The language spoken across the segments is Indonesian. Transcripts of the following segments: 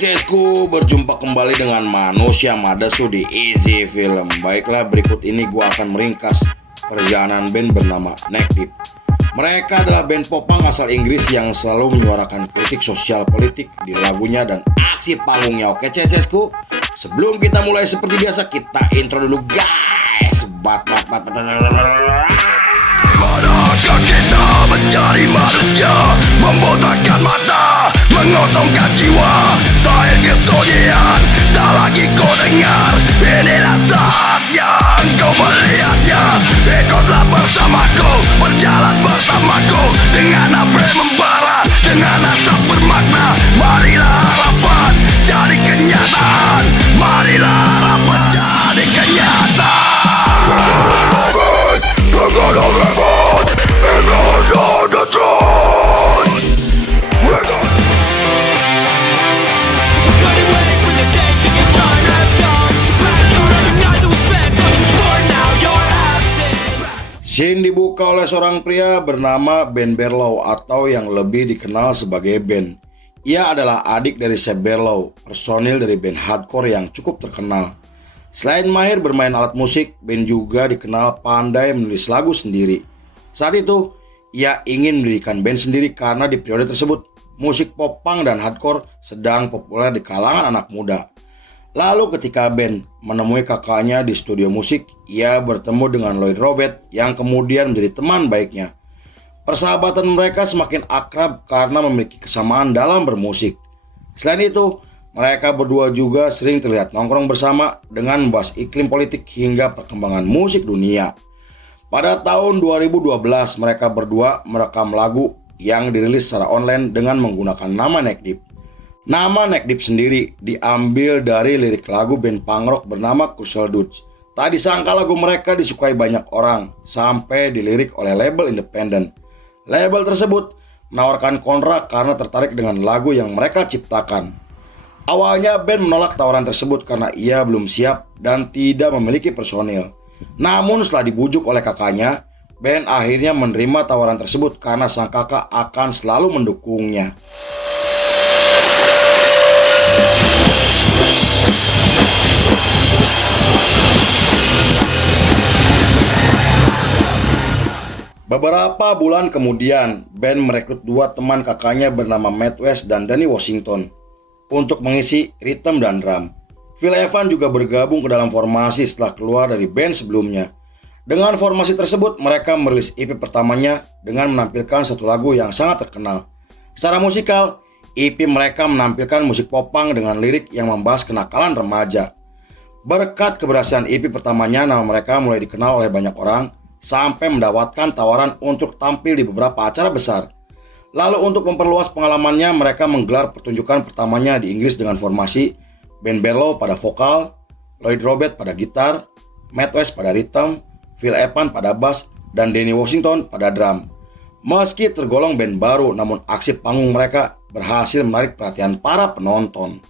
CCSku, berjumpa kembali dengan manusia Madesu di Easy Film. Baiklah, berikut ini gua akan meringkas perjalanan band bernama Neck Deep. Mereka adalah band popang asal Inggris yang selalu menyuarakan kritik sosial politik di lagunya dan aksi panggungnya. Oke CCSku, sebelum kita mulai seperti biasa, kita intro dulu guys. Manakah kita mencari manusia, membotakkan mata, mengosongkan jiwa. Saya kesunyian, tak lagi kau dengar. Inilah saatnya engkau melihatnya. Ikutlah bersamaku, berjalan bersamaku, dengan apa yang membara, dengan asap bermakna. Marilah harapan jadi kenyataan. Marilah harapan jadi kenyataan. We're gonna revolt, and on the throne. We're gonna Couldn't wait for the day, thinking time has come to pass. You recognize that we spent so important, now you're absent. Scene dibuka oleh seorang pria bernama Ben Barlow atau yang lebih dikenal sebagai Ben. Ia adalah adik dari Seb Barlow, personil dari band hardcore yang cukup terkenal. Selain mahir bermain alat musik, Ben juga dikenal pandai menulis lagu sendiri. Saat itu, ia ingin mendirikan band sendiri karena di periode tersebut, musik pop punk dan hardcore sedang populer di kalangan anak muda. Lalu ketika Ben menemui kakaknya di studio musik, ia bertemu dengan Lloyd Robert yang kemudian menjadi teman baiknya. Persahabatan mereka semakin akrab karena memiliki kesamaan dalam bermusik. Selain itu, mereka berdua juga sering terlihat nongkrong bersama dengan membahas iklim politik hingga perkembangan musik dunia. Pada tahun 2012, mereka berdua merekam lagu yang dirilis secara online dengan menggunakan nama Neck Deep. Nama Neck Deep sendiri diambil dari lirik lagu band punk rock bernama Crucial Dudes. Tak disangka lagu mereka disukai banyak orang sampai dilirik oleh label independen. Label tersebut menawarkan kontrak karena tertarik dengan lagu yang mereka ciptakan. Awalnya band menolak tawaran tersebut karena ia belum siap dan tidak memiliki personil. Namun setelah dibujuk oleh kakaknya, band akhirnya menerima tawaran tersebut karena sang kakak akan selalu mendukungnya. Beberapa bulan kemudian, band merekrut dua teman kakaknya bernama Matt West dan Danny Washington untuk mengisi rhythm dan drum. Phil Evans juga bergabung ke dalam formasi setelah keluar dari band sebelumnya. Dengan formasi tersebut, mereka merilis EP pertamanya dengan menampilkan satu lagu yang sangat terkenal. Secara musikal, EP mereka menampilkan musik popang dengan lirik yang membahas kenakalan remaja. Berkat keberhasilan EP pertamanya, nama mereka mulai dikenal oleh banyak orang sampai mendapatkan tawaran untuk tampil di beberapa acara besar. Lalu untuk memperluas pengalamannya, mereka menggelar pertunjukan pertamanya di Inggris dengan formasi Ben Barlow pada vokal, Lloyd Robert pada gitar, Matt West pada rhythm, Phil Evans pada bass, dan Danny Washington pada drum. Meski tergolong band baru, namun aksi panggung mereka berhasil menarik perhatian para penonton.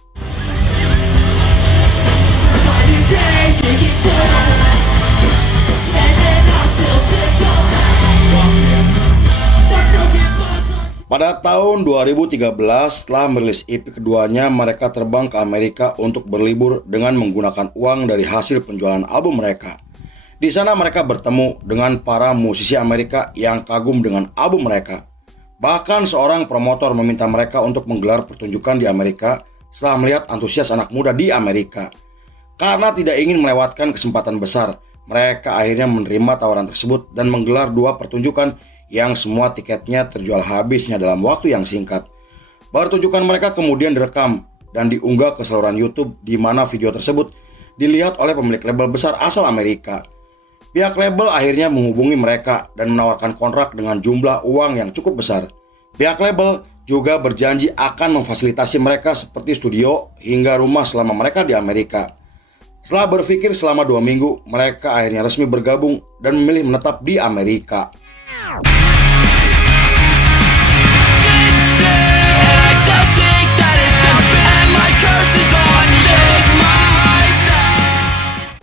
Pada tahun 2013, setelah merilis EP keduanya, mereka terbang ke Amerika untuk berlibur dengan menggunakan uang dari hasil penjualan album mereka. Di sana mereka bertemu dengan para musisi Amerika yang kagum dengan album mereka. Bahkan seorang promotor meminta mereka untuk menggelar pertunjukan di Amerika setelah melihat antusias anak muda di Amerika. Karena tidak ingin melewatkan kesempatan besar, mereka akhirnya menerima tawaran tersebut dan menggelar dua pertunjukan yang semua tiketnya terjual habisnya dalam waktu yang singkat. Pertunjukan mereka kemudian direkam dan diunggah ke saluran YouTube, di mana video tersebut dilihat oleh pemilik label besar asal Amerika. Pihak label akhirnya menghubungi mereka dan menawarkan kontrak dengan jumlah uang yang cukup besar. Pihak label juga berjanji akan memfasilitasi mereka seperti studio hingga rumah selama mereka di Amerika. Setelah berpikir selama 2 minggu, mereka akhirnya resmi bergabung dan memilih menetap di Amerika.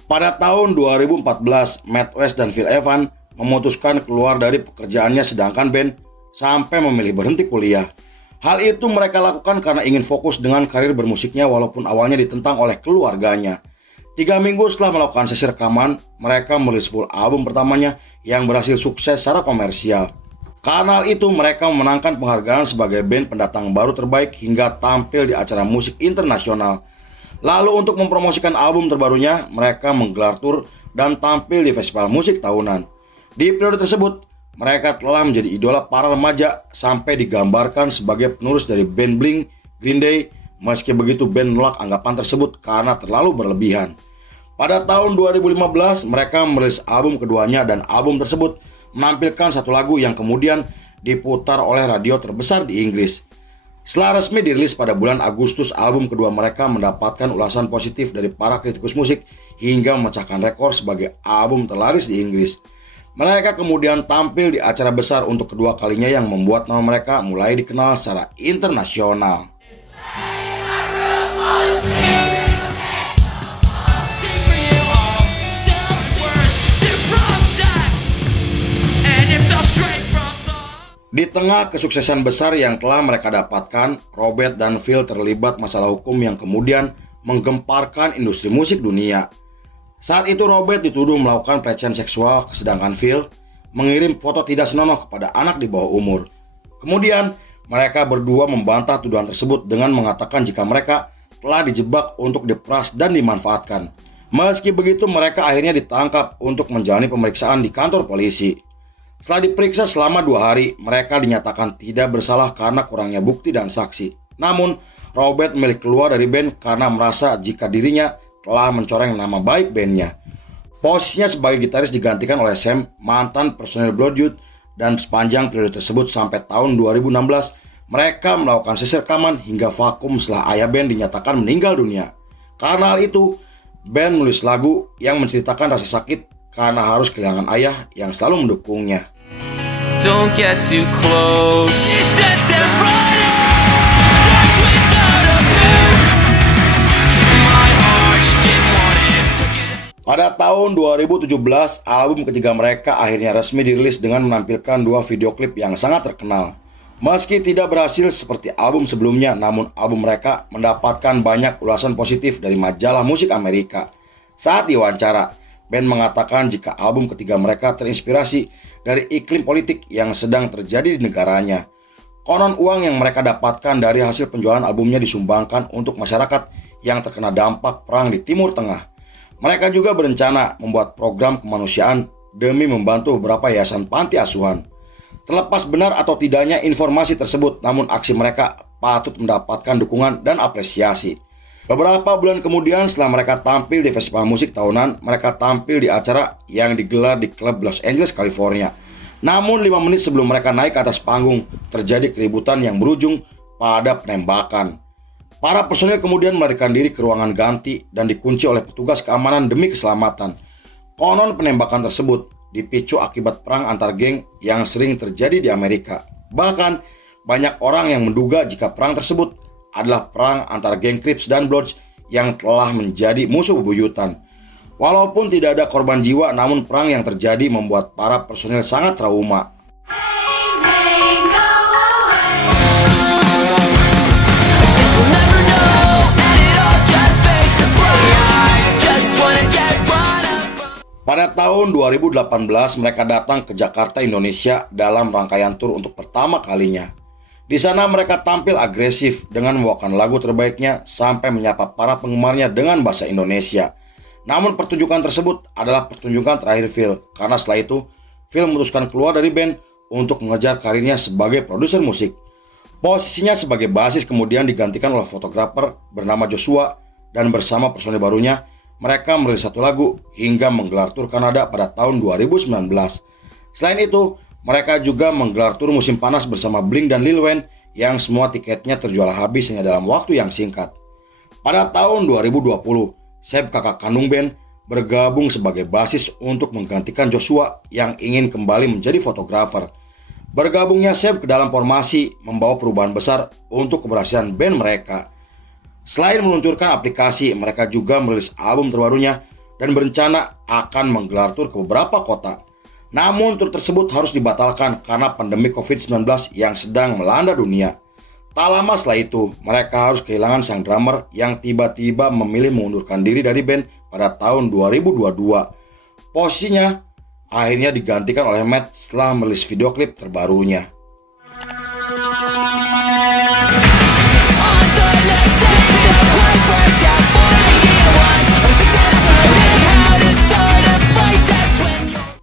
Pada tahun 2014, Matt West dan Phil Evans memutuskan keluar dari pekerjaannya sedangkan Ben sampai memilih berhenti kuliah. Hal itu mereka lakukan karena ingin fokus dengan karir bermusiknya walaupun awalnya ditentang oleh keluarganya. 3 minggu setelah melakukan sesi rekaman, mereka merilis full album pertamanya yang berhasil sukses secara komersial. Karena hal itu, mereka memenangkan penghargaan sebagai band pendatang baru terbaik hingga tampil di acara musik internasional. Lalu untuk mempromosikan album terbarunya, mereka menggelar tur dan tampil di festival musik tahunan. Di periode tersebut, mereka telah menjadi idola para remaja sampai digambarkan sebagai penerus dari band Blink, Green Day. Meski begitu, band menolak anggapan tersebut karena terlalu berlebihan. Pada tahun 2015, mereka merilis album keduanya dan album tersebut menampilkan satu lagu yang kemudian diputar oleh radio terbesar di Inggris. Setelah resmi dirilis pada bulan Agustus, album kedua mereka mendapatkan ulasan positif dari para kritikus musik hingga memecahkan rekor sebagai album terlaris di Inggris. Mereka kemudian tampil di acara besar untuk kedua kalinya yang membuat nama mereka mulai dikenal secara internasional. Di tengah kesuksesan besar yang telah mereka dapatkan, Robert dan Phil terlibat masalah hukum yang kemudian menggemparkan industri musik dunia. Saat itu Robert dituduh melakukan pelecehan seksual, sedangkan Phil mengirim foto tidak senonoh kepada anak di bawah umur. Kemudian mereka berdua membantah tuduhan tersebut dengan mengatakan jika mereka telah dijebak untuk diperas dan dimanfaatkan. Meski begitu, mereka akhirnya ditangkap untuk menjalani pemeriksaan di kantor polisi. Setelah diperiksa selama 2 hari, mereka dinyatakan tidak bersalah karena kurangnya bukti dan saksi. Namun, Robert memilih keluar dari band karena merasa jika dirinya telah mencoreng nama baik bandnya. Posisinya sebagai gitaris digantikan oleh Sam, mantan personil Bloodgood, dan sepanjang periode tersebut sampai tahun 2016, mereka melakukan sesi rekaman hingga vakum setelah ayah band dinyatakan meninggal dunia. Karena hal itu, band menulis lagu yang menceritakan rasa sakit karena harus kehilangan ayah yang selalu mendukungnya. Don't get too close. He says that running starts without a move. My heart didn't want it to get... Pada tahun 2017, album ketiga mereka akhirnya resmi dirilis dengan menampilkan 2 video klip yang sangat terkenal. Meski tidak berhasil seperti album sebelumnya, namun album mereka mendapatkan banyak ulasan positif dari majalah musik Amerika. Saat diwawancara, band mengatakan jika album ketiga mereka terinspirasi dari iklim politik yang sedang terjadi di negaranya. Konon uang yang mereka dapatkan dari hasil penjualan albumnya disumbangkan untuk masyarakat yang terkena dampak perang di Timur Tengah. Mereka juga berencana membuat program kemanusiaan demi membantu beberapa yayasan panti asuhan. Terlepas benar atau tidaknya informasi tersebut, namun aksi mereka patut mendapatkan dukungan dan apresiasi. Beberapa bulan kemudian setelah mereka tampil di festival musik tahunan, mereka tampil di acara yang digelar di klub Los Angeles, California. Namun 5 menit sebelum mereka naik ke atas panggung, terjadi keributan yang berujung pada penembakan. Para personil kemudian melarikan diri ke ruangan ganti dan dikunci oleh petugas keamanan demi keselamatan. Konon penembakan tersebut dipicu akibat perang antar geng yang sering terjadi di Amerika. Bahkan banyak orang yang menduga jika perang tersebut adalah perang antara geng Crips dan Bloods yang telah menjadi musuh bebuyutan. Walaupun tidak ada korban jiwa, namun perang yang terjadi membuat para personil sangat trauma. Pada tahun 2018, mereka datang ke Jakarta, Indonesia dalam rangkaian tur untuk pertama kalinya. Di sana mereka tampil agresif dengan membawakan lagu terbaiknya sampai menyapa para penggemarnya dengan bahasa Indonesia. Namun pertunjukan tersebut adalah pertunjukan terakhir Phil, karena setelah itu Phil memutuskan keluar dari band untuk mengejar karirnya sebagai produser musik. Posisinya sebagai basis kemudian digantikan oleh fotografer bernama Joshua, dan bersama personil barunya mereka merilis satu lagu hingga menggelar tur Kanada pada tahun 2019. Selain itu, mereka juga menggelar tur musim panas bersama Blink dan Lil Wayne yang semua tiketnya terjual habis hanya dalam waktu yang singkat. Pada tahun 2020, Seb, kakak kandung band, bergabung sebagai basis untuk menggantikan Joshua yang ingin kembali menjadi fotografer. Bergabungnya Seb ke dalam formasi membawa perubahan besar untuk keberhasilan band mereka. Selain meluncurkan aplikasi, mereka juga merilis album terbarunya dan berencana akan menggelar tur ke beberapa kota. Namun tur tersebut harus dibatalkan karena pandemi COVID-19 yang sedang melanda dunia. Tak lama setelah itu, mereka harus kehilangan sang drummer yang tiba-tiba memilih mengundurkan diri dari band pada tahun 2022. Posisinya akhirnya digantikan oleh Matt setelah merilis video klip terbarunya.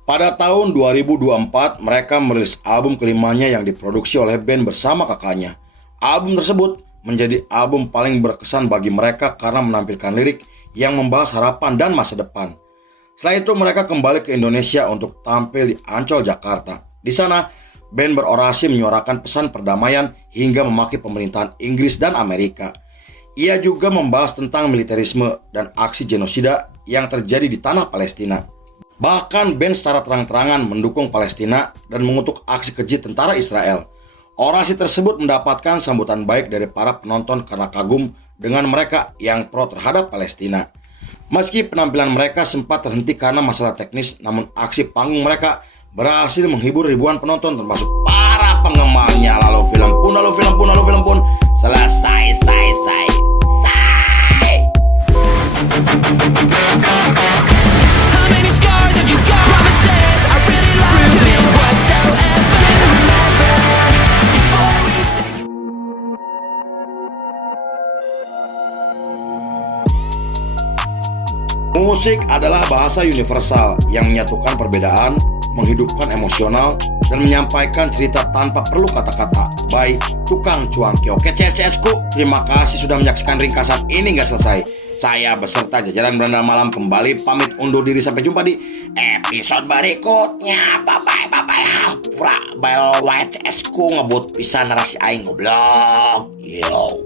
Pada tahun 2024, mereka merilis album kelimanya yang diproduksi oleh band bersama kakaknya. Album tersebut menjadi album paling berkesan bagi mereka karena menampilkan lirik yang membahas harapan dan masa depan. Setelah itu mereka kembali ke Indonesia untuk tampil di Ancol, Jakarta. Di sana, band berorasi menyuarakan pesan perdamaian hingga memaki pemerintahan Inggris dan Amerika. Ia juga membahas tentang militerisme dan aksi genosida yang terjadi di tanah Palestina. Bahkan band secara terang-terangan mendukung Palestina dan mengutuk aksi keji tentara Israel. Orasi tersebut mendapatkan sambutan baik dari para penonton karena kagum dengan mereka yang pro terhadap Palestina. Meski penampilan mereka sempat terhenti karena masalah teknis, namun aksi panggung mereka berhasil menghibur ribuan penonton termasuk para penggemarnya. Lalu film pun selesai. How many scars have you got? Promises I really love you. What's so empty? Remember before we say Musik adalah bahasa universal yang menyatukan perbedaan, menghidupkan emosional, dan menyampaikan cerita tanpa perlu kata-kata. By Tukang Cuangki. Oke CSCS-ku, terima kasih sudah menyaksikan ringkasan ini nggak selesai. Saya beserta jajaran Beranda Malam kembali pamit undur diri. Sampai jumpa di episode berikutnya. Bye-bye. Hampura bel WCS-ku ngebut bisa narasi aing goblok. Yo.